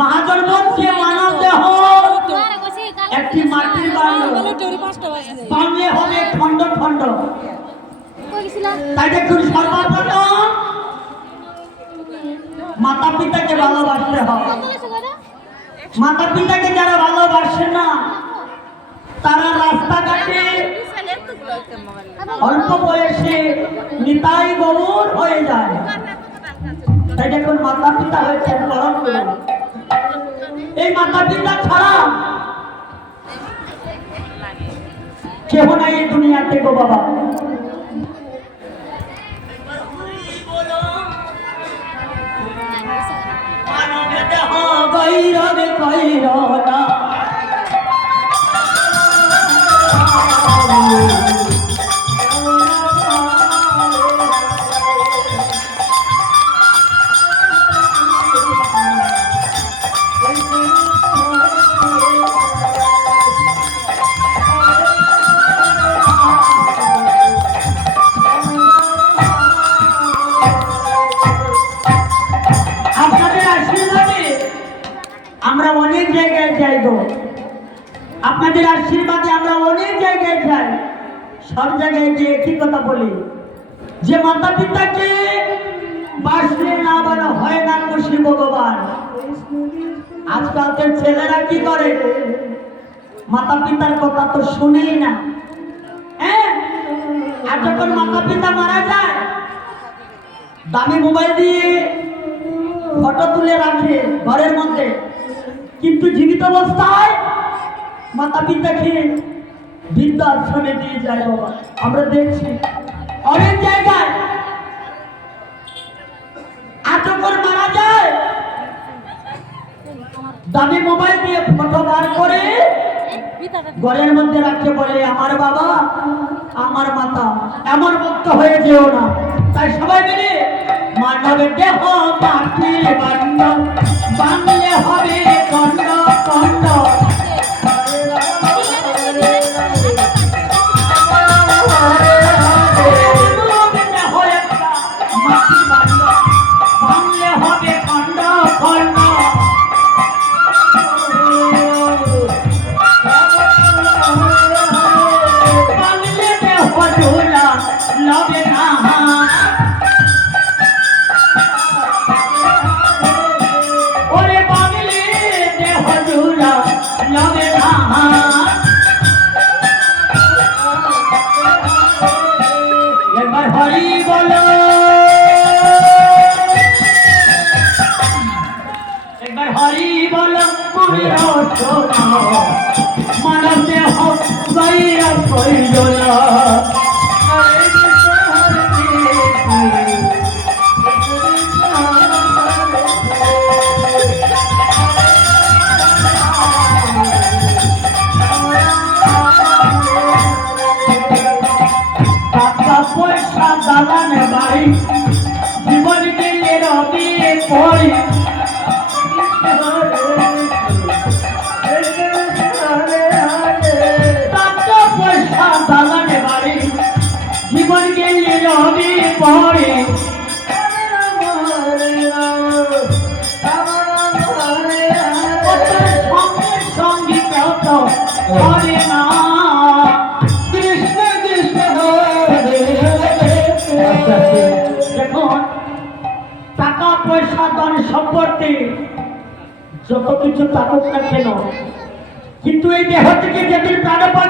महाजन বলছে মানব দেহ একটি মাটির বাংলে হবে খণ্ড খণ্ড। তাই দেখুন সর্বপ্রথম মাতা পিতাকে ভালোবাসতে হবে। মাতা পিতাকে যারা ভালোবাসে না তারা রাস্তাঘাটে অল্প বয়সে নিতাই গৌর হয়ে যায়। তাই দেখুন মাতা পিতা হয়েছে পরম গুরু। এই মাতা পিতা ছাড়া কেহ নাই এই দুনিয়াতে গো বাবা। গৈরবে কৈরনা আমরা অনেক জায়গায় যাই গো। আপনাদের আশীর্বাদে আমরা অনেক জায়গায় যাই। সব জায়গায় গিয়ে একই কথা বলি যে মাতা পিতাকে বাসলে না বলা হয় না খুশি ভগবান। আজকালকার ছেলেরা কি করে মাতা পিতার কথা তো শুনেই না। আর যখন মাতা পিতা মারা যায় দামি মোবাইল দিয়ে ফটো তুলে রাখে ঘরের মধ্যে, কিন্তু জীবিত অবস্থায় মাতা পিতাকে বৃদ্ধাশ্রমে দিয়ে যায় বাবা। আমরা দেখছি অনেক জায়গায়। আর যখন মারা যায় দামি মোবাইল দিয়ে ফটো বার করে ঘরের মধ্যে রাখতে বলে আমার বাবা আমার মাতা এমন মুক্ত হয়ে যেও না। তাই সবাই মিলে মানবের দেহ মাটির বান্ড বাংলে হবে খণ্ড খণ্ড। মানব দেহ গৈরব কৈরনা টাকা পয়সা দালান বাড়ি জীবন গেলে রবি পড়ি। জীবন গেলে রবি পড়ে সঙ্গী কেউ তো করে না। কৃষ্ণ কৃষ্ণ দেখুন টাকা পয়সা ধন সম্পত্তি যত কিছু থাকুক না কেন, কিন্তু এই দেহ থেকে যেদিন প্রাণ